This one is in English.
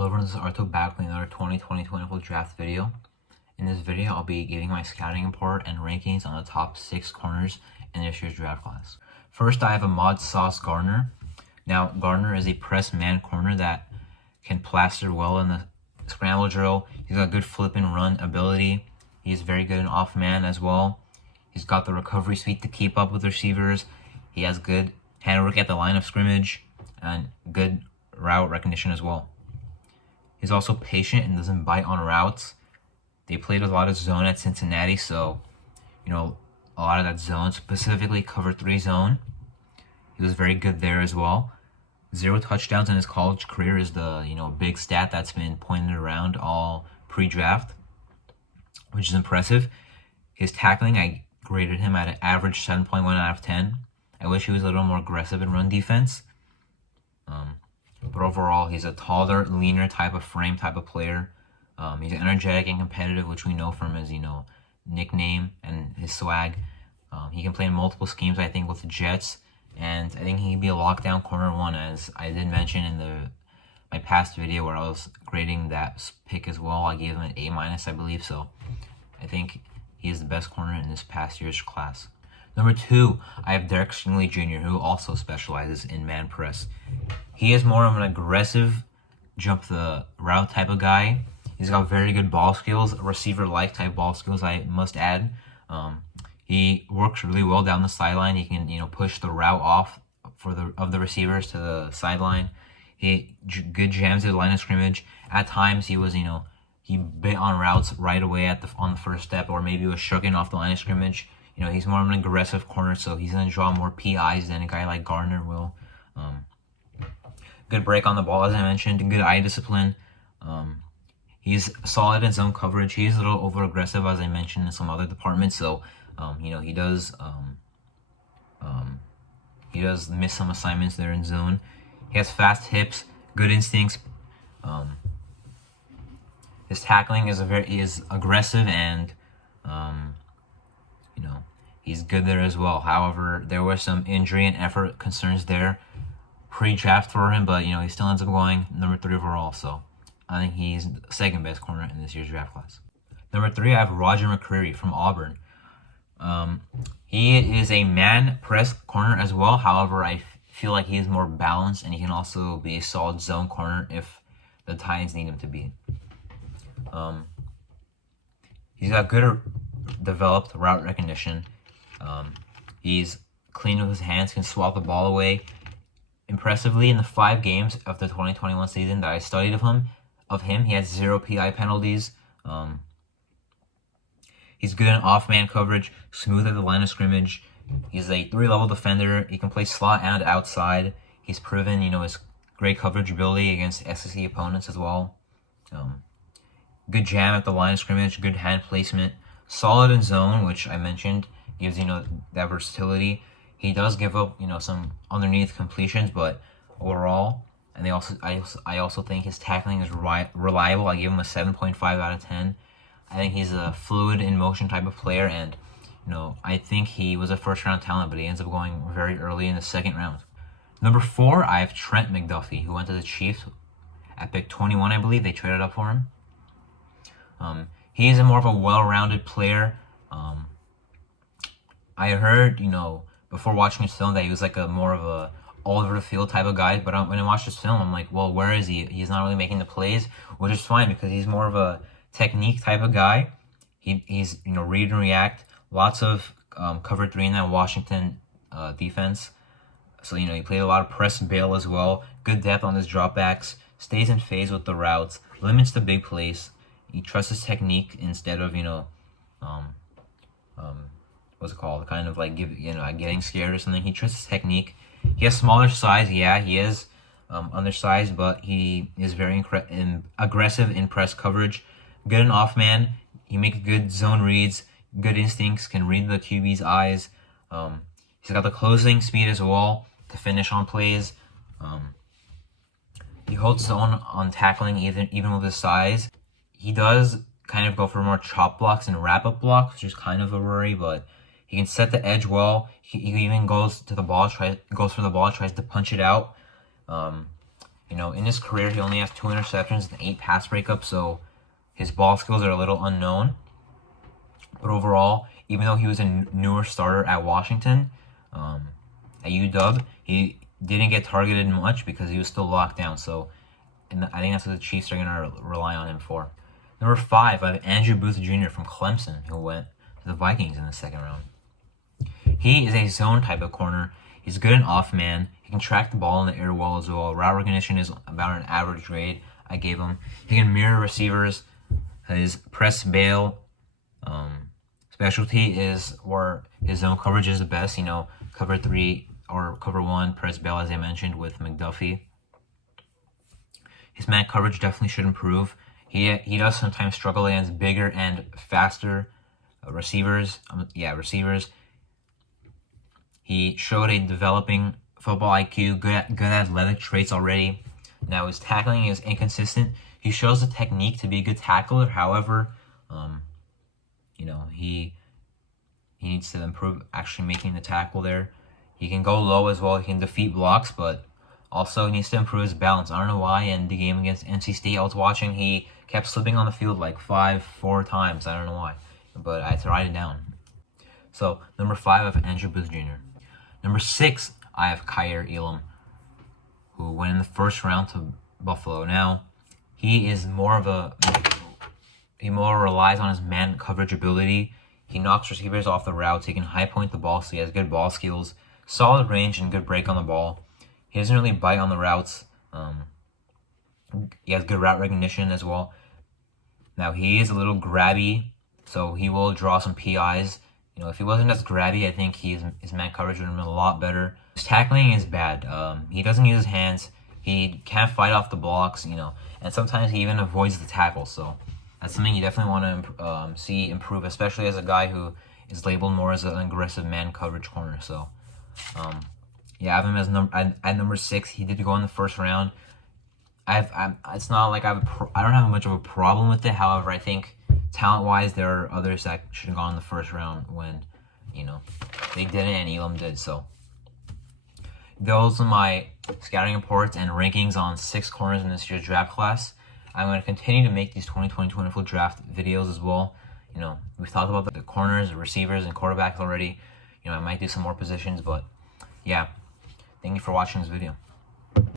Hello everyone, this is Arto back with another 2020 NFL draft video. In this video, I'll be giving my scouting report and rankings on the top 6 corners in this year's draft class. First, I have Ahmad Sauce Gardner. Now, Gardner is a press man corner that can plaster well in the scramble drill. He's got good flip and run ability. He's very good in off man as well. He's got the recovery speed to keep up with receivers. He has good handwork at the line of scrimmage and good route recognition as well. He's also patient and doesn't bite on routes. They played a lot of zone at Cincinnati, so, a lot of that zone, specifically cover 3 zone. He was very good there as well. 0 touchdowns in his college career is the, big stat that's been pointed around all pre-draft, which is impressive. His tackling, I graded him at an average 7.1 out of 10. I wish he was a little more aggressive in run defense. But overall, he's a taller, leaner type of frame type of player. He's energetic and competitive, which we know from his, nickname and his swag. He can play in multiple schemes, I think, with the Jets. And I think he can be a lockdown corner 1, as I did mention in my past video where I was grading that pick as well. I gave him an A-, I believe. So I think he is the best corner in this past year's class. Number 2, I have Derek Stingley Jr., who also specializes in man press. He is more of an aggressive jump the route type of guy. He's got very good ball skills, receiver-like type ball skills, I must add. He works really well down the sideline. He can, push the route off of the receivers to the sideline. He good jams at the line of scrimmage. At times, he was, he bit on routes right away on the first step, or maybe was shooken off the line of scrimmage. He's more of an aggressive corner, so he's going to draw more PIs than a guy like Gardner will. Good break on the ball, as I mentioned. Good eye discipline. He's solid in zone coverage. He's a little over-aggressive, as I mentioned, in some other departments. So, he does miss some assignments there in zone. He has fast hips, good instincts. His tackling is aggressive and, he's good there as well. However, there were some injury and effort concerns there pre-draft for him, but, he still ends up going number 3 overall. So I think he's the second best corner in this year's draft class. Number 3, I have Roger McCreary from Auburn. He is a man press corner as well. However, I feel like he is more balanced, and he can also be a solid zone corner if the Titans need him to be. He's got good developed route recognition. He's clean with his hands, can swat the ball away. Impressively, in the 5 games of the 2021 season that I studied of him, he had 0 PI penalties. He's good in off-man coverage, smooth at the line of scrimmage. He's a 3-level defender. He can play slot and outside. He's proven, his great coverage ability against SEC opponents as well. Good jam at the line of scrimmage, good hand placement. Solid in zone, which I mentioned, gives, that versatility. He does give up, some underneath completions, but overall, and I also think his tackling is reliable. I give him a 7.5 out of 10. I think he's a fluid in motion type of player, and I think he was a first-round talent, but he ends up going very early in the 2nd round. Number 4, I have Trent McDuffie, who went to the Chiefs at pick 21, I believe. They traded up for him. He is more of a well-rounded player. I heard, before watching his film that he was like more of a all-over-the-field type of guy, but when I watched his film, I'm like, well, where is he? He's not really making the plays, which is fine because he's more of a technique type of guy. He's read and react. Lots of cover 3 in that Washington defense. So he played a lot of press bail as well. Good depth on his dropbacks. Stays in phase with the routes. Limits the big plays. He trusts his technique instead of what's it called? Kind of like getting scared or something. He trusts his technique. He has smaller size. Yeah, he is undersized, but he is very aggressive in press coverage. Good in off man. He makes good zone reads. Good instincts. Can read the QB's eyes. He's got the closing speed as well to finish on plays. He holds his own on tackling even with his size. He does kind of go for more chop blocks and wrap-up blocks, which is kind of a worry, but he can set the edge well. He even goes for the ball, tries to punch it out. You know, in his career, he only has 2 interceptions and 8 pass breakups, so his ball skills are a little unknown. But overall, even though he was a newer starter at Washington, at UW, he didn't get targeted much because he was still locked down. So, I think that's what the Chiefs are going to rely on him for. Number 5, I have Andrew Booth Jr. from Clemson, who went to the Vikings in the second round. He is a zone type of corner. He's good in off man. He can track the ball in the air well as well. Route recognition is about an average grade I gave him. He can mirror receivers. His press bail specialty is where his zone coverage is the best. You know, cover 3 or cover 1 press bail, as I mentioned, with McDuffie. His man coverage definitely should improve. He does sometimes struggle against bigger and faster receivers. Receivers. He showed a developing football IQ, good athletic traits already. Now his tackling is inconsistent. He shows the technique to be a good tackler. However, you know, he needs to improve actually making the tackle there. He can go low as well. He can defeat blocks, but also he needs to improve his balance. I don't know why in the game against NC State I was watching, he kept slipping on the field like 4 times. I don't know why, but I had to write it down. So number 5, I have Andrew Booth Jr. Number 6, I have Kaiir Elam, who went in the first round to Buffalo. Now, he more relies on his man coverage ability. He knocks receivers off the routes. He can high point the ball, so he has good ball skills, solid range, and good break on the ball. He doesn't really bite on the routes. He has good route recognition as well. Now, he is a little grabby, so he will draw some PIs. You know, if he wasn't as grabby, I think his man coverage would have been a lot better. His tackling is bad. He doesn't use his hands. He can't fight off the blocks, you know, and sometimes he even avoids the tackle. So that's something you definitely want to see improve, especially as a guy who is labeled more as an aggressive man coverage corner. So, yeah, I have him as at number 6. He did go in the first round. It's not like I don't have much of a problem with it. However, I think talent-wise, there are others that should have gone in the first round when, you know, they didn't and Elam did. So those are my scouting reports and rankings on 6 corners in this year's draft class. I'm going to continue to make these 2020 NFL draft videos as well. You know, we've talked about the corners, the receivers, and quarterbacks already. You know, I might do some more positions, but yeah. Thank you for watching this video.